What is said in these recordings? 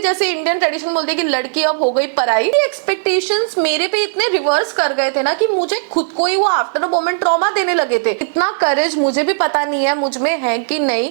जैसे Indian tradition बोलते हैं कि लड़की अब हो गई पराई, एक्सपेक्टेशंस मेरे पे इतने रिवर्स कर गए थे ना कि मुझे खुद को ही वो आफ्टर अ मोमेंट ट्रॉमा देने लगे थे। इतना करेज मुझे भी पता नहीं है मुझ में है कि नहीं।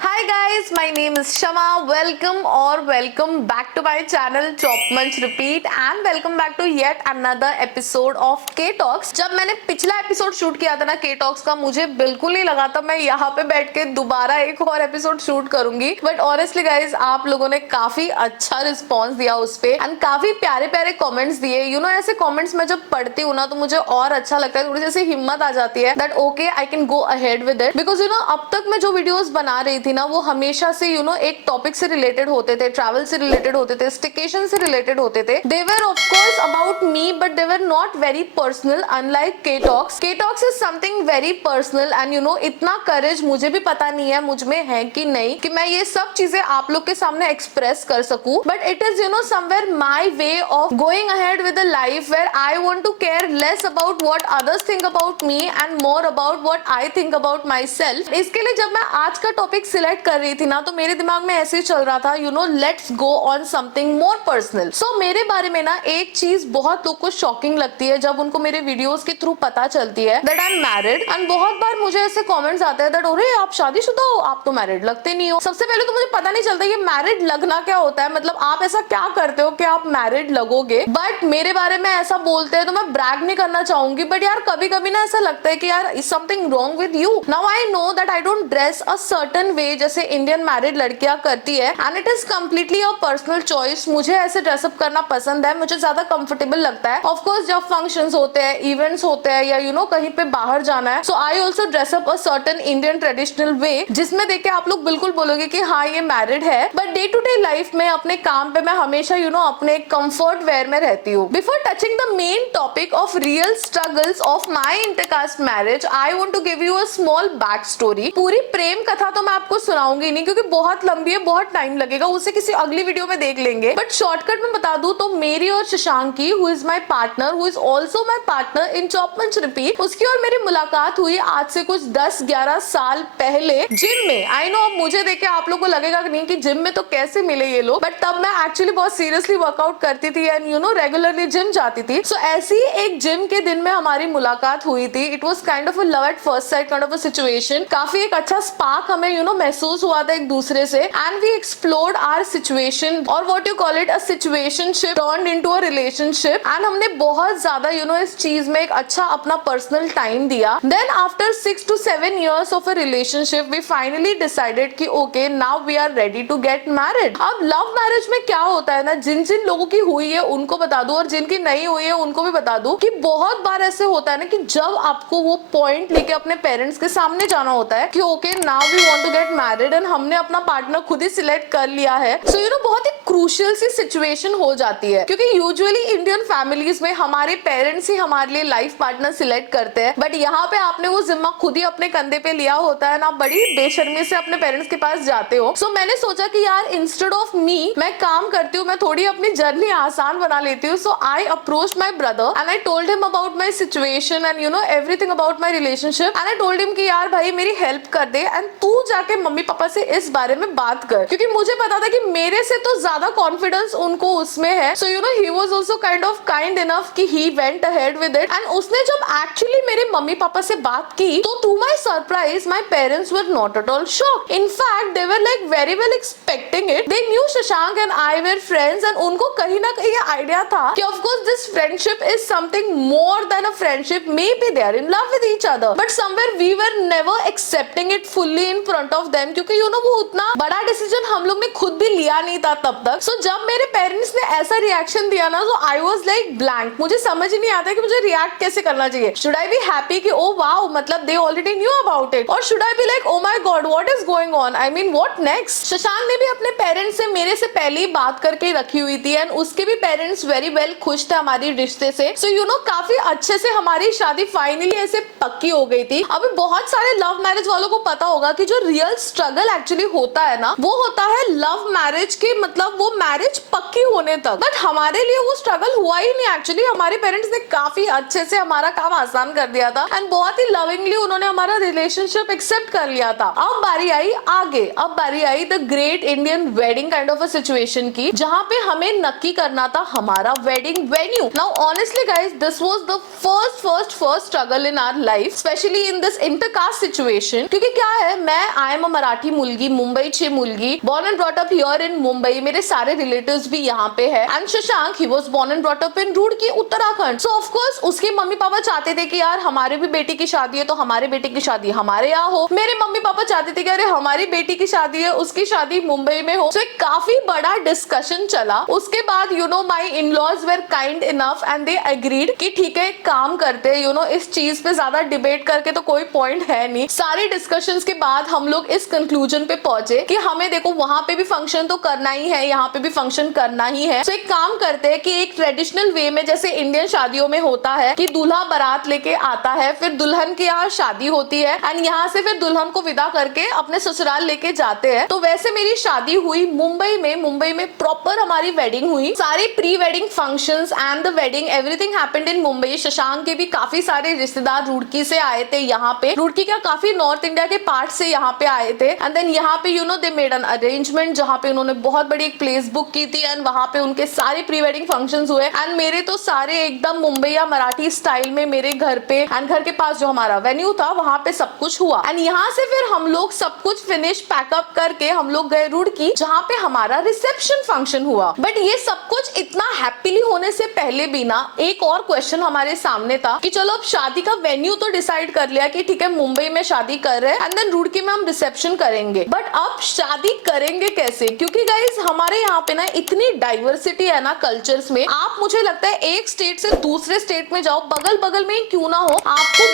Hi guys, my name is Shama. Welcome back to my channel chop munch repeat and welcome back to yet another episode of K talks. जब मैंने पिछला एपिसोड शूट किया था ना के टॉक्स का, मुझे बिल्कुल नहीं लगा था मैं यहाँ पे बैठ के दोबारा एक और एपिसोड शूट करूंगी, बट ऑनेस्टली गाइस आप लोगों ने काफी अच्छा रिस्पॉन्स दिया उस पे एंड काफी प्यारे प्यारे कॉमेंट्स दिए। ऐसे कॉमेंट्स मैं जब पढ़ती हूँ ना तो मुझे और अच्छा लगता है, थोड़ी सी ऐसी हिम्मत आ जाती है that okay I can go ahead with it. Because अब तक मैं जो वीडियोस बना रही थी ना वो हमेशा से एक टॉपिक से रिलेटेड होते थे, ट्रैवल से रिलेटेड होते थे, स्टिकेशन से रिलेटेड होते थे। They were of course about me but they were not very personal unlike K talks. K talks is something very personal and इतना करेज मुझे भी पता नहीं है मुझ में है कि नहीं कि मैं ये सब चीजें आप लोग के सामने एक्सप्रेस कर सकूं, but it is somewhere my way of going ahead with a life where I want to care less about what others think about me and more about what I think about myself. इसके लिए जब मैं आज का topic select कर रही थी ना तो मेरे दिमाग में ऐसे ही चल रहा था let's go on something more personal. So मेरे बारे में ना एक चीज बहुत लोग को शॉकिंग लगती है जब उनको मेरे वीडियोस के थ्रू पता चलती है that I am married. And बहुत बार मुझे ऐसे कमेंट्स आते हैं दैट अरे आप शादीशुदा हो, आप तो मैरिड लगते नहीं हो। सबसे पहले तो मुझे पता नहीं चलता ये मैरिड लगना क्या होता है, मतलब आप ऐसा क्या करते हो कि आप मैरिड लगोगे। बट मेरे बारे में ऐसा बोलते हैं तो मैं ब्रैग नहीं करना चाहूंगी, बट यार कभी कभी ना ऐसा लगता है कि यार is something wrong with you. Now I know that I don't dress a certain way जैसे इंडियन मैरिड लड़कियां करती है and it is completely a personal choice. मुझे ऐसे ड्रेसअप करना पसंद है, मुझे ज्यादा कंफर्टेबल लगता है। ऑफ कोर्स जब फंक्शंस होते हैं, इवेंट्स होते हैं या कहीं पे बाहर जाना है, so I also dress up a certain Indian traditional way जिसमें देख के आप लोग बिल्कुल बोलोगे कि हाँ ये मैरिड है। But day to day life में अपने काम पे मैं हमेशा अपने कंफर्ट वेयर में रहती हूँ। Before touching the main topic of real struggles of my intercaste marriage I want to give you a small back story. पूरी प्रेम कथा तो मैं आपको सुनाऊंगी नहीं क्योंकि बहुत लंबी है, बहुत टाइम लगेगा, उसे किसी अगली वीडियो में देख लेंगे। बट शॉर्टकट में बता दूं तो मेरी और शशांक की, who is my partner, who is also my partner in chop munch repeat, उसकी और मेरी मुलाकात हुई आज से कुछ 10-11 साल पहले जिम में। आई नो अब मुझे देख के आप लोगों को लगेगा कि नहीं कि जिम में तो कैसे मिले ये लोग, बट तब मैं एक्चुअली बहुत सीरियसली वर्कआउट करती थी एंड रेगुलरली जिम जाती थी। सो ऐसी एक जिम के दिन में हमारी मुलाकात हुई थी। It was kind of a love at first sight kind of a situation. काफी एक अच्छा स्पार्क हमें महसूस हुआ था एक दूसरे से and we explored our situation और what you call it a situationship turned into a relationship and हमने बहुत ज्यादा इस चीज में एक अच्छा अपना पर्सनल टाइम दिया। Then after 6 to 7 years of a relationship we finally decided कि okay now we are ready to get married. अब लव मैरिज में क्या होता है ना, जिन जिन लोगों की हुई है उनको बता दूं और जिनकी नहीं हुई है उनको भी बता दूं कि बहुत बार ऐसे होता है ना कि जब आपको वो पॉइंट लेके अपने पेरेंट्स के सामने जाना होता है कि okay now we want to get married and हमने अपना पार्टनर खुद ही सिलेक्ट कर लिया है, सो बहुत ही क्रूशियल सी सिचुएशन हो जाती है क्योंकि यूजुअली इंडियन फैमिलीज में हमारे पेरेंट्स ही हमारे लिए लाइफ पार्टनर सिलेक्ट करते हैं, बट यहाँ पे आपने वो जिम्मा खुद ही अपने कंधे पे लिया होता है ना, बड़ी बेशर्मी से अपने पेरेंट्स के पास जाते हो। सो मैंने सोचा कि यार इंस्टेड ऑफ मी मैं काम करती हूँ, मैं थोड़ी अपनी जर्नी आसान बना लेती हूँ। So I approached my brother and I told him about my situation and everything about my relationship and I told him कि यार भाई मेरी हेल्प कर दे एंड तू जाके मम्मी पापा से इस बारे में बात कर, क्योंकि मुझे पता था कि मेरे से तो ज्यादा कॉन्फिडेंस उनको उसमें है। So he was also kind of kind enough कि he went ahead with it and उसने जब एक्चुअली मेरे मम्मी पापा से बात की तो to my surprise my parents were not at all shocked. In fact they were like very well expecting it. They knew Shashank and I were friends and उनको कहीं ना कहीं आइडिया था कि of course this friendship is something more than a friendship, maybe they are in love with each other, but somewhere we were never accepting it fully in front of them क्योंकि वो उतना बड़ा decision हम लोग ने खुद भी लिया नहीं था तब तक। सो जब मेरे पेरेंट्स ने ऐसा रिएक्शन दिया ना तो आई वाज लाइक ब्लैंक। मुझे समझ ही नहीं आता कि मुझे रिएक्ट कैसे करना चाहिए। शुड आई बी हैप्पी कि ओ वाओ मतलब they already knew about it, और should I be like oh my god what is going on, I mean what next. Shashank ने भी अपने पेरेंट्स से मेरे से पहले ही बात करके रखी हुई थी एंड उसके भी पेरेंट्स वेरी वेल खुश थे हमारी रिश्ते से। सो काफी अच्छे से हमारी शादी फाइनली ऐसे पक्की हो गई थी। अभी बहुत सारे लव मैरिज वालों को पता होगा कि जो रियल स्ट्रगल एक्चुअली होता है ना, वो होता है लव मैरिज के, मतलब वो मैरिज पक्की होने तक। बट हमारे लिए वो स्ट्रगल हुआ ही नहीं। एक्चुअली हमारे पेरेंट्स ने काफी अच्छे से हमारा काम आसान कर दिया था एंड बहुत ही लविंगली उन्होंने हमारा रिलेशनशिप एक्सेप्ट कर लिया था। अब बारी आई आगे, अब बारी आई the great Indian wedding kind of a situation की, जहां पे हमें नक्की करना था हमारा wedding venue. Now honestly guys, this was the first struggle in our life, specially in this intercaste situation. क्योंकि क्या है, मैं आई एम अ मराठी मुलगी, मुंबईची मुलगी, born and brought up here in Mumbai, मेरे सारे रिलेटिव्स भी यहाँ पे है। And Shashank, he was born and brought up in Roorkee, Uttarakhand. So of course उसके मम्मी पापा चाहते थे कि यार हमारे भी बेटी की शादी है तो हमारे बेटे की शादी हमारे यहाँ हो। मेरे मम्मी पापा चाहते थे कि अरे हमारी बेटी की शादी है, उसकी शादी मुंबई में हो। सो एक काफी बड़ा डिस्कशन चला। उसके बाद you know my in laws were kind enough and they agreed कि ठीक है काम करते हैं, यू नो इस चीज पे ज्यादा डिबेट करके तो कोई पॉइंट है नहीं। सारे डिस्कशंस के बाद हम लोग इस कंक्लूजन पे पहुंचे कि हमें देखो वहां पे भी फंक्शन तो करना ही है, यहाँ पे भी फंक्शन करना ही है। तो एक काम करते हैं कि एक ट्रेडिशनल वे में, जैसे इंडियन शादियों में होता है कि दूल्हा बारात लेके आता है, फिर दुल्हन के यहाँ शादी होती है एंड यहाँ से फिर दुल्हन को विदा करके अपने ससुराल लेके जाते हैं। तो वैसे मेरी शादी हुई मुंबई में। मुंबई में प्रॉपर हमारी वेडिंग हुई, सारे pre wedding functions and the wedding everything happened in Mumbai. Shashank के भी काफी सारे रिश्तेदार रुड़की से आए थे यहाँ पे, रुड़की का काफी नॉर्थ इंडिया के पार्ट से यहाँ पे आए थे। एंड देन यहाँ पे you know they made an arrangement जहाँ पे उन्होंने बहुत बड़ी एक प्लेस बुक की थी एंड वहां पे उनके सारे प्री वेडिंग फंक्शंस हुए। एंड मेरे तो सारे एकदम मुंबई या मराठी स्टाइल में मेरे घर पे एंड घर के पास जो हमारा वेन्यू था वहां पे सब कुछ हुआ। एंड यहाँ से फिर हम लोग सब कुछ फिनिश पैकअप करके हम लोग गए रुड़की, जहाँ पे हमारा रिसेप्शन फंक्शन हुआ। बट ये सब कुछ इतना हैप्पीली होने से पहले भी ना एक और क्वेश्चन हमारे सामने था कि चलो अब शादी का वेन्यू तो डिसाइड कर लिया कि ठीक है मुंबई में शादी कर रहे हैं एंड देन रुड़की में हम रिसेप्शन करेंगे, बट अब शादी करेंगे कैसे? क्योंकि गाइज हमारे यहाँ पे ना इतनी डाइवर्सिटी है ना कल्चर्स में। आप मुझे लगता है एक स्टेट से दूसरे स्टेट में जाओ, बगल बगल में ही क्यों ना हो, आपको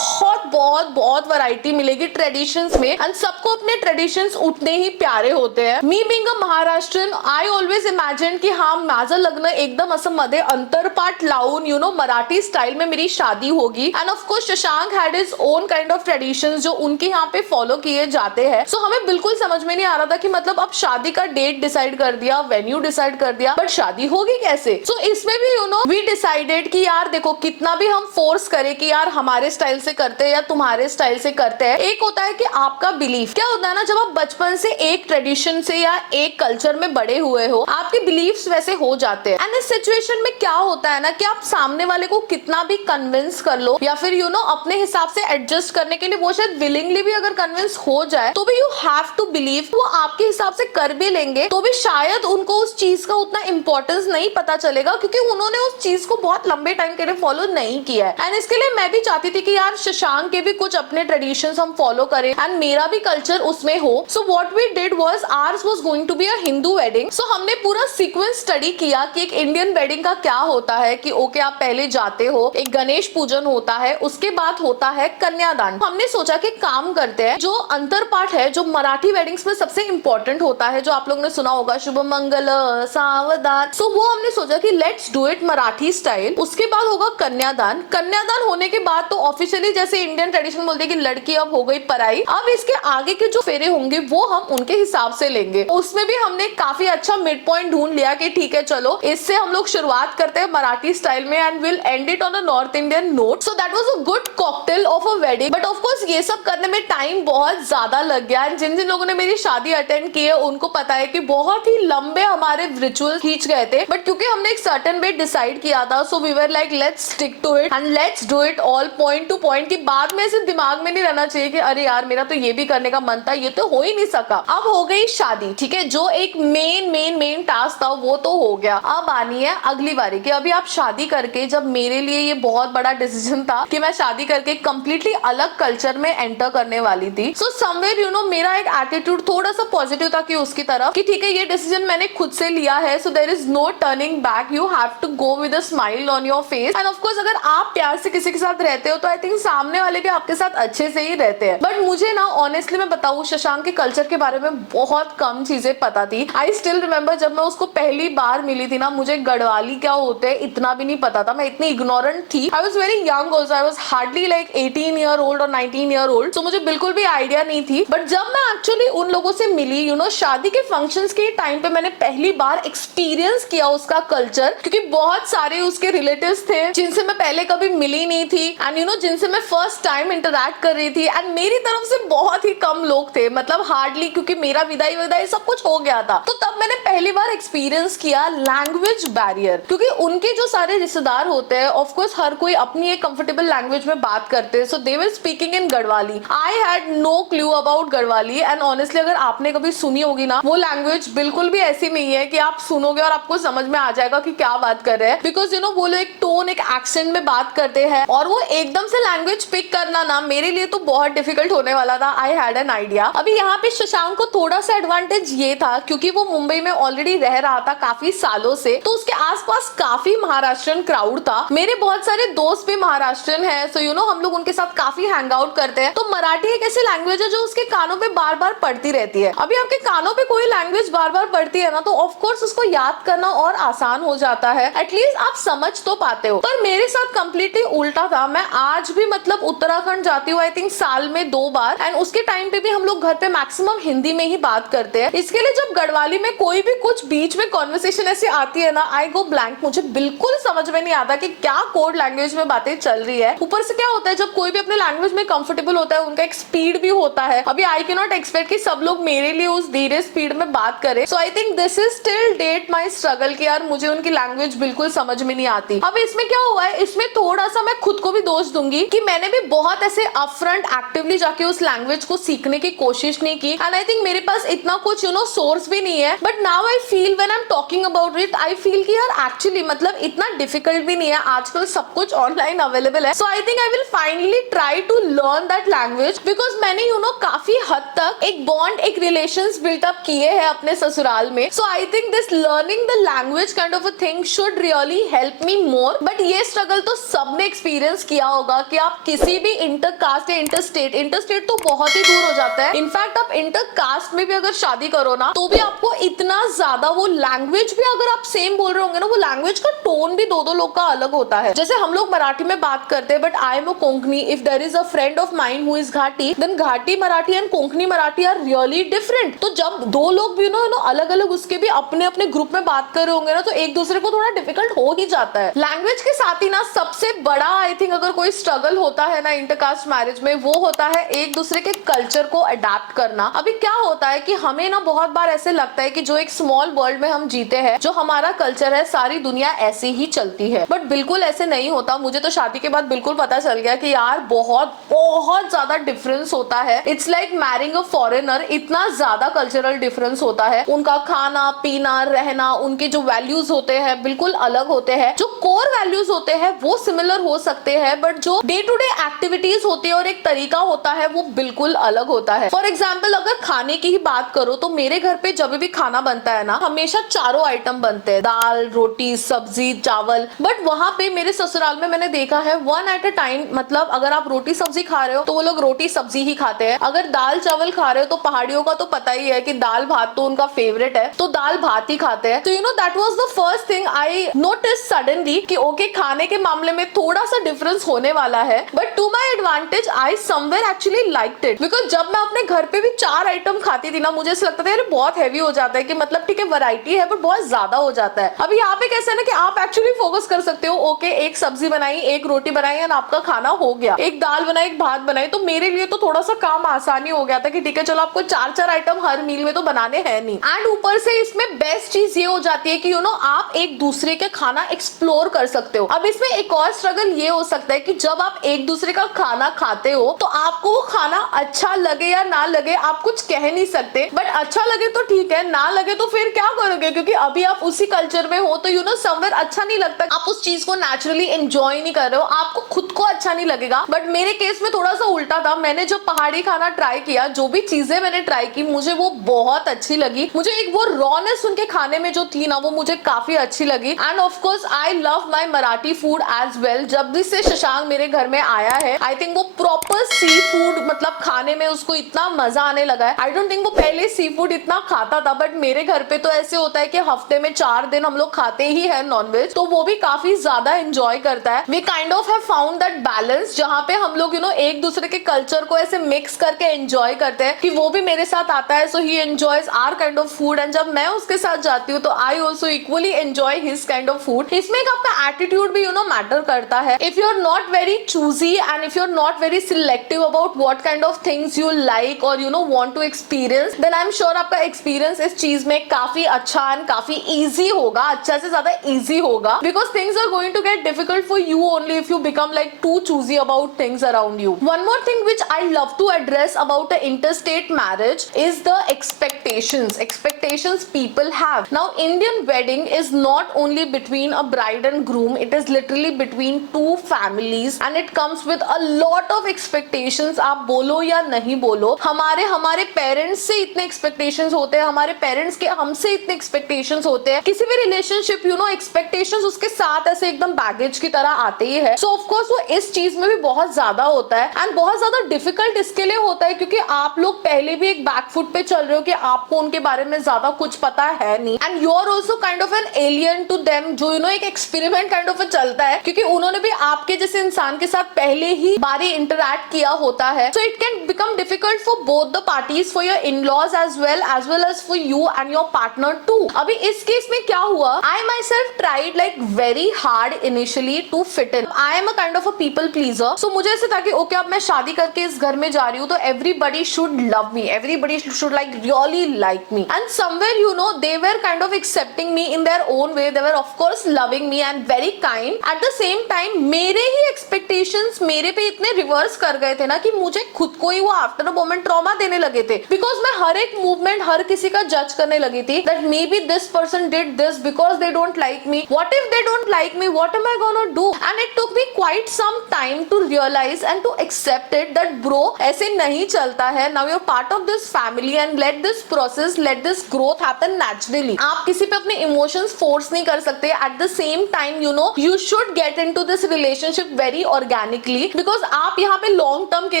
बहुत बहुत बहुत वैरायटी मिलेगी ट्रेडिशंस में एंड सबको अपने ट्रेडिशंस उतने ही प्यारे होते हैं। Me being a Maharashtrian, I always imagine कि हाँ माझं लग्न एकदम असं मध्ये अंतरपाट लावून यू नो मराठी स्टाइल में मेरी शादी होगी। And of course Shashank had his own kind of traditions जो उनके यहाँ पे फॉलो किए जाते हैं। सो हमें बिल्कुल समझ में नहीं आ रहा था कि मतलब अब शादी का डेट डिसाइड कर दिया, वेन्यू डिसाइड कर दिया, बट शादी होगी कैसे? सो इसमें भी यू नो वी डिसाइडेड कि यार देखो कितना भी हम फोर्स करें कि यार हमारे स्टाइल से करते हैं या तुम्हारे स्टाइल से करते हैं, एक होता है कि आपका बिलीफ क्या होता है ना, जब आप बचपन से एक ट्रेडिशन से या एक कल्चर में बड़े हुए हो, आपके बिलीफ्स वैसे हो जाते हैं। एंड इस सिचुएशन में क्या होता है ना कि आप सामने वाले को कितना भी कन्विंस कर लो या फिर यू नो अपने हिसाब से एडजस्ट करने के लिए वो शायद विलिंगली भी अगर कन्विंस हो जाए तो भी यू हैव टू बिलीव वो आपके हिसाब से कर भी लेंगे, तो भी शायद उनको उस चीज का उतना इंपॉर्टेंस नहीं पता चलेगा क्योंकि उन्होंने उस चीज को बहुत लंबे टाइम के लिए फॉलो नहीं किया है। एंड इसके लिए मैं भी चाहती थी कि यार शशांक के भी कुछ अपने ट्रेडिशंस हम फॉलो करें एंड मेरा भी कल्चर उसमें हो। So what we did was ours was going to be a Hindu wedding. So हमने पूरा सीक्वेंस स्टडी किया कि एक इंडियन वेडिंग का क्या होता है कि ओके आप पहले जाते हो, एक गणेश पूजन होता है, उसके बाद होता है कन्यादान। हमने सोचा कि काम करते हैं जो अंतर पाठ है जो मराठी वेडिंग्स में सबसे इंपॉर्टेंट होता है, जो आप लोगों ने सुना होगा शुभ मंगल सावधान। सो वो हमने सोचा कि let's do it Marathi style. उसके बाद होगा कन्यादान। कन्यादान होने के बाद तो ऑफिशियली जैसे इंडियन ट्रेडिशन बोलते हैं कि लड़की अब हो गई पराई, अब इसके आगे के जो फेरे होंगे वो हम उनके हिसाब से लेंगे। उसमें भी हमने काफी अच्छा मिड पॉइंट ढूंढ लिया कि ठीक है चलो इससे हम लोग शुरुआत करते हैं मराठी स्टाइल में and will and it on a north Indian note. So that was a good cocktail of a wedding. But of course ये सब करने में टाइम बहुत ज्यादा लग गया। जिन जिन लोगों ने मेरी शादी अटेंड की है उनको पता है कि बहुत ही लंबे हमारे रिचुअल खींच गए थे, बट क्योंकि हमने एक सर्टेन डेट डिसाइड किया था so we were like let's stick to it and let's do it all point to point. की बाद में ऐसे दिमाग में नहीं रहना चाहिए कि अरे यार मेरा तो ये भी करने का मन था, ये तो हो ही नहीं सका। अब हो गई शादी, ठीक है, जो एक मेन टास्क था वो तो हो गया। अब आनी है अगली बारी कि अभी आप शादी करके, जब मेरे लिए ये बहुत बड़ा डिसीजन था कि मैं शादी करके कंप्लीटली अलग कल्चर में एंटर करने वाली थी। सो समवेयर यू नो मेरा एक एटीट्यूड थोड़ा सा पॉजिटिव था कि उसकी तरफ कि ठीक है ये डिसीजन मैंने खुद से लिया है, so there is no turning back, you have to go with a smile on your face. And of course अगर आप प्यार से किसी के साथ रहते हो तो आई थिंक सामने वाले भी आपके साथ अच्छे से ही रहते हैं। बट मुझे ना ऑनेस्टली मैं बताऊं शशांक के कल्चर के बारे में बहुत कम चीजें पता थी। आई स्टिल रिमेंबर जब मैं उसको पहली बार मिली थी ना, मुझे गढ़वाली क्या होते हैं इतना भी नहीं पता था, मैं इतनी इग्नोरेंट थी। I was very young also, I was hardly like 18 year old और 19 ईयर ओल्ड, तो मुझे बिल्कुल भी आइडिया नहीं थी। बट जब मैं एक्चुअली उन लोगों से मिली, शादी के फंक्शंस के टाइम पे मैंने पहली बार एक्सपीरियंस किया उसका कल्चर, क्योंकि बहुत सारे उसके रिलेटिव्स थे जिनसे मैं पहले कभी मिली नहीं थी एंड जिनसे मैं फर्स्ट टाइम इंटरैक्ट कर रही थी, एंड मेरी तरफ से बहुत ही कम लोग थे, मतलब हार्डली, क्योंकि मेरा विदाई विदाई सब कुछ हो गया था। तो तब मैंने पहली बार एक्सपीरियंस किया लैंग्वेज बैरियर, क्योंकि उनके जो सारे रिश्तेदार होते हैं, ऑफ कोर्स हर कोई अपनी एक कंफर्टेबल लैंग्वेज में बात करते हैं, so they were speaking in Garhwali. I had no clue about Garhwali, and honestly अगर आपने कभी सुनी होगी ना, वो लैंग्वेज बिल्कुल भी ऐसी नहीं है कि आप सुनोगे और आपको समझ में आ जाएगा कि क्या बात कर रहे हैं, बिकॉज वो लोग एक टोन, एक एक्सेंट में बात करते हैं, और वो एकदम से लैंग्वेज पिक करना ना मेरे लिए तो बहुत डिफिकल्ट होने वाला था। I had an idea. अभी यहाँ पे शशांक को थोड़ा सा एडवांटेज ये था, क्योंकि वो मुंबई में ऑलरेडी रह रहा था काफी सालों से, तो उसके आसपास काफी महाराष्ट्रन क्राउड था। मेरे बहुत सारे दोस्त भी महाराष्ट्रन है, सो हम लोग उनके साथ काफी हैंग आउट करते हैं। तो मराठी एक ऐसी लैंग्वेज है जो उसके कानों पे बार बार पड़ती रहती है। अभी आपके कानों पे कोई लैंग्वेज बार बार पड़ती है ना, तो ऑफ कोर्स उसको याद करना और आसान हो जाता है, एटलीस्ट आप समझ तो पाते हो। पर मेरे साथ कंप्लीटली उल्टा था। मैं आज भी मतलब उत्तराखंड जाती हूँ आई थिंक साल में 2 बार, एंड उसके टाइम पे भी हम लोग घर पे मैक्सिमम हिंदी में ही बात करते हैं। इसके लिए जब गढ़वाली में कोई भी कुछ बीच में कॉन्वर्सेशन ऐसी आती है ना, आई गो ब्लैंक। मुझे बिल्कुल समझ में नहीं आता कि क्या कोड लैंग्वेज में बातें चल रही है। ऊपर से क्या होता है, जब कोई भी अपने लैंग्वेज में कंफर्टेबल होता है, उनका एक स्पीड भी होता है। अभी आई कैन नॉट एक्सपेक्ट कि सब लोग मेरे लिए उस धीरे स्पीड में बात करें। So I think this is still that my struggle कि यार मुझे उनकी लैंग्वेज बिल्कुल समझ में नहीं आती। अब इसमें क्या हुआ है, इसमें थोड़ा सा मैं खुद को भी दोष दूंगी कि मैंने भी बहुत ऐसे अपफ्रंट एक्टिवली जाके उस लैंग्वेज को सीखने की कोशिश नहीं की, एंड आई थिंक मेरे पास इतना कुछ सोर्स भी नहीं है। But now I feel when I am talking about it, I feel कि यार एक्चुअली मतलब इतना डिफिकल्ट भी नहीं है, आजकल सब कुछ ऑनलाइन अवेलेबल है। So I think I will finally try to learn that language, because मैंने काफी हद तक एक बॉन्ड, एक रिलेशंस बिल्टअप किए हैं अपने ससुराल में। So I think this learning the language kind of a thing should really help me more. But ये स्ट्रगल तो सबने एक्सपीरियंस किया होगा कि आप किसी भी इंटरकास्ट या इंटरस्टेट तो बहुत ही दूर हो जाता है। इनफैक्ट आप इंटरकास्ट में भी अगर शादी करो ना, तो भी आपको इतना ज्यादा वो लैंग्वेज भी अगर आप सेम बोल रहे होंगे ना, वो लैंग्वेज का टोन भी दो लोग का अलग होता है। जैसे हम लोग मराठी में बात करते हैं, but I am a Konkani. If there is a friend of mine who is Ghati, then Ghati Marathi and Konkani Marathi are really different. तो जब दो लोग भी अलग अलग उसके भी अपने अपने ग्रुप में बात कर रहे होंगे ना, तो एक दूसरे को थोड़ा डिफिकल्ट हो ही जाता है। लैंग्वेज के साथ ही ना सबसे बड़ा आई थिंक अगर कोई स्ट्रगल होता है ना इंटरकास्ट मैरिज में, वो होता है एक दूसरे के कल्चर को अडेप्ट करना। अभी क्या होता है कि हमें ना बहुत बार ऐसे लगता है कि जो एक स्मॉल वर्ल्ड में हम जीते हैं, जो हमारा कल्चर है, सारी दुनिया ऐसे ही चलती है, बट बिल्कुल ऐसे नहीं होता। मुझे तो शादी के बाद बिल्कुल पता चल गया कि यार बहुत बहुत ज्यादा डिफरेंस होता है। It's like marrying a foreigner, इतना ज्यादा कल्चरल डिफरेंस होता है। उनका खाना पीना रहना, उनके जो वैल्यूज होते हैं बिल्कुल अलग होते हैं। जो कोर वैल्यूज होते हैं वो सिमिलर हो सकते हैं, बट जो डे टू डे एक्टिविटीज होती है और एक तरीका होता है वो बिल्कुल अलग होता है। फॉर एग्जाम्पल अगर खाने की ही बात करो, तो मेरे घर पे जब भी खाना बनता है ना, हमेशा 4 आइटम बनते हैं, दाल रोटी सब्जी चावल। बट वहां पे मेरे ससुराल में मैंने देखा है 1 एट अ टाइम, मतलब अगर आप रोटी सब्जी खा रहे हो तो वो लोग रोटी सब्जी ही खाते हैं। अगर दाल चावल खा रहे हो तो पहाड़ियों का तो पता ही है कि दाल भात तो उनका फेवरेट है, तो दाल भात ही खाते हैं। तो that was the first thing I notice suddenly कि ओके खाने के मामले में थोड़ा सा डिफरेंस होने वाला है। But to my advantage I somewhere actually liked it, because जब मैं अपने घर पे भी 4 आइटम खाती थी ना, मुझे ऐसा लगता था यार बहुत हैवी हो जाता है, कि मतलब ठीक है वैरायटी है बट बहुत ज्यादा हो जाता है। अभी यहाँ पे कैसा है ना कि आप एक्चुअली फोकस कर सकते हो, ओके एक सब्जी बनाई, एक रोटी बनाई एंड आपका खाना हो गया, एक दाल बनाई, एक भात बनाई। तो मेरे लिए तो थोड़ा सा काम आसानी हो गया था कि ठीक है चलो आपको 4 आइटम हर मील में तो बनाने हैं नहीं। एंड ऊपर से इसमें बेस्ट चीज ये हो जाती है कि आप एक दूसरे के खाना एक्सप्लोर कर सकते हो। अब इसमें एक और स्ट्रगल ये हो सकता है कि जब आप एक दूसरे का खाना खाते हो, तो आपको वो खाना अच्छा लगे या ना लगे आप कुछ कह नहीं सकते, बट अच्छा लगे तो ठीक है, ना लगे तो फिर क्या करोगे, क्योंकि अभी आप उसी कल्चर में हो, तो समवेयर अच्छा नहीं लगता, आप उस चीज को नेचुरली एंजॉय नहीं कर रहे हो, आपको खुद को अच्छा नहीं लगेगा। बट मेरे केस में थोड़ा सा उल्टा था। मैंने जब पहाड़ी खाना ट्राई किया, जो भी चीजें मैंने ट्राई की, मुझे वो बहुत अच्छी लगी। मुझे एक वो रॉनेस उनके खाने में जो थी ना, वो मुझे काफी अच्छी लगी। And of course I love my Marathi food as well. जब भी से शशांक मेरे घर में आया है, आई थिंक वो प्रॉपर सी फूड मतलब खाने में उसको इतना मजा आने लगा है। आई डोंट थिंक वो पहले सी फूड इतना खाता था, बट मेरे घर पे तो ऐसे होता है कि हफ्ते में 4 दिन हम लोग खाते ही है नॉनवेज, तो वो भी काफी ज्यादा एंजॉय करता है। We kind of have found found that balance जहाँ पे हम लोग एक दूसरे के कल्चर को ऐसे मिक्स करके एंजॉय करते हैं कि वो भी मेरे साथ आता है, so he enjoys our kind of food, and जब मैं उसके साथ जाती हूँ तो I also equally enjoy his kind of food. इसमें एक आपका एटीट्यूड भी मैटर करता है। If you are not very choosy and if you are not very selective about what kind of things you like और want to experience, then I am sure आपका experience इस चीज में काफी अच्छा एंड काफी इजी होगा, अच्छा से ज्यादा इजी होगा, because things are going to get difficult for you only if you become like too choosy about things around you. One more thing which I love to address about the interstate marriage is the expectations people have. Now Indian wedding is not only between a bride and groom, it is literally between two families and it comes with a lot of expectations. आप बोलो या नहीं बोलो, हमारे parents से इतने expectations होते हैं, हमारे पेरेंट्स के हमसे इतने expectations होते हैं। किसी भी रिलेशनशिप expectations उसके साथ ऐसे एकदम बैगेज की तरह आते ही है। So of course वो इस चीज में भी बहुत ज्यादा होता है एंड बहुत ज्यादा डिफिकल्ट इसके लिए होता है क्योंकि आप लोग पहले भी एक बैकफुट पे चल रहे हो कि आपको उनके बारे में ज्यादा कुछ पता है नहीं, and you are also kind of an alien to them, जो एक एक्सपेरिमेंट काइंड ऑफ चलता है क्योंकि उन्होंने भी आपके जैसे इंसान के साथ पहले ही बारी इंटरैक्ट किया होता है। So it can become difficult for both the parties, for your in laws as well as for you and your partner too. अभी इस केस में क्या हुआ, I myself tried like very hard initially to fit in. I am a kind of a people pleaser, so मुझे ऐसे था कि okay अब मैं शादी करके इस घर में जा रही हूँ तो everybody should love me, everybody should like really like me, and somewhere they were kind of accepting me in their own way, they were of course loving me and very kind. At the same time मेरे ही expectations मेरे पे इतने reverse कर गए थे ना कि मुझे खुद को ही वो आफ्टर अ मोमेंट ट्रॉमा देने लगे थे, बिकॉज मैं हर एक मूवमेंट हर किसी का जज करने लगी थी that may be this person did this because they don't like me, what if they don't like me, what am I gonna do, and it took me quite some time to realise and to accept it that bro ऐसे नहीं चलता है। Now you are part of this family and let this process, let this growth happen naturally. आप किसी पे अपने emotions force नहीं कर सकते। At the same time you should get into this relationship very organically, because आप यहाँ पे लॉन्ग टर्म के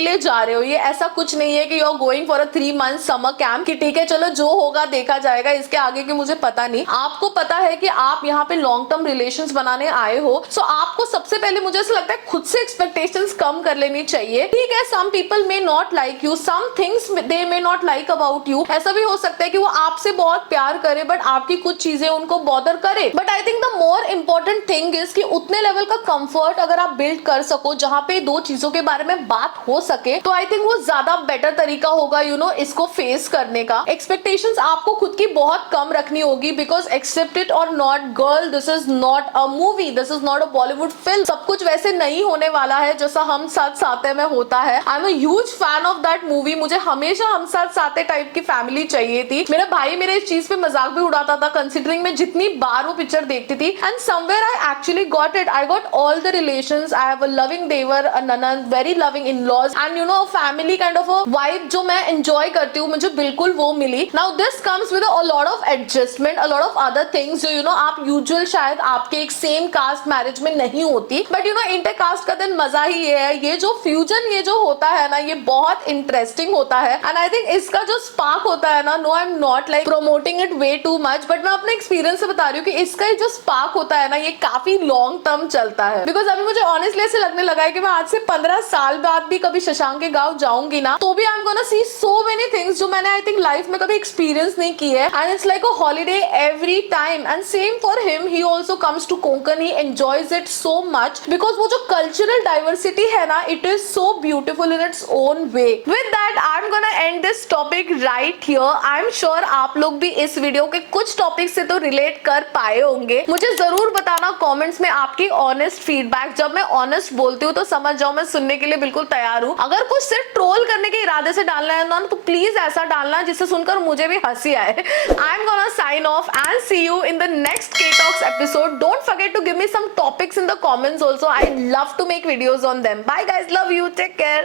लिए जा रहे हो। ये ऐसा कुछ नहीं है कि you are going for a 3 month summer camp कि ठीक है चलो जो होगा देखा जाएगा, इसके आगे की मुझे पता नहीं। आपको पता है कि आप यहाँ पे लॉन्ग टर्म रिलेशंस बनाने आए हो, सो आपको सबसे पहले मुझे ऐसा लगता है खुद से एक्सपेक्टेशंस कम कर लेनी चाहिए। ठीक है, some people may not like you, some things they may not like about you. ऐसा भी हो सकता है कि वो आपसे बहुत प्यार करे बट आपकी कुछ चीजें उनको बॉदर करे, but I think the more important thing is कि उतने लेवल का कंफर्ट अगर आप बिल्ड कर सको जहां पे दो चीजों के बारे में बात हो सके, तो आई थिंक वो ज्यादा बेटर तरीका होगा इसको फेस करने का। एक्सपेक्टेशंस आपको खुद की बहुत कम रखनी होगी, बिकॉज एक्सेप्ट इट और not girl, this is not a movie, this is not a Bollywood film. सब कुछ वैसे नहीं होने वाला है जैसा हम साथ साथे में होता है। आई am a huge fan of that movie. मुझे हमेशा हम साथ साथे टाइप की फैमिली चाहिए थी। मेरा भाई मेरे इस चीज पे मजाक भी उड़ाता था कंसिडरिंग मैं जितनी बार वो पिक्चर देखती थी, and somewhere I actually got it. I got all the relations, I have a loving devar, a nanad, very loving in laws, and family kind of a vibe जो मैं एंजॉय करती हूँ, मुझे बिल्कुल वो मिली। Now this comes with a lot of adjustment, a lot of other things जो आप यूजुअल शायद आपके एक सेम कास्ट मैरिज में नहीं होती, बट इंटर कास्ट का दिन मजा ही ये है। ये जो फ्यूजन ये जो होता है ना, ये बहुत इंटरेस्टिंग होता है, एंड आई थिंक इसका जो स्पार्क होता है ना, no I am not like promoting it way too much, but मैं अपने एक्सपीरियंस से बता रही हूँ कि इसका जो स्पार्क होता है ना, ये काफी लॉन्ग टर्म चलता है। बिकॉज अभी मुझे ऑनेस्टली ऐसे लगने लगा है कि मैं आज से 15 साल बाद भी कभी शशांक के गांव जाऊंगी ना, तो भी आई am gonna see so many things जो मैंने आई थिंक लाइफ में कभी एक्सपीरियंस नहीं की है, and it's like a holiday every time. And same for him, he also comes to Konkan, he enjoys it so much, because वो जो cultural diversity है ना, it is so beautiful in its own way. With that I am gonna end this topic right here. I am sure आप लोग भी इस video के कुछ टॉपिक से तो रिलेट कर पाए होंगे। मुझे जरूर बताना कमेंट्स में आपकी ऑनेस्ट फीडबैक। जब मैं ऑनेस्ट बोलती हूँ तो समझ जाओ मैं सुनने के लिए बिल्कुल तैयार हूँ। अगर कुछ सिर्फ ट्रोल करने के इरादे से डालना है ना, तो प्लीज ऐसा डालना जिससे सुनकर मुझे भी हंसी आए। I am gonna sign off and see you in the next K Talks episode. Don't forget to give me some topics in the comments also. I love to make videos on them. Bye guys, love you, take care.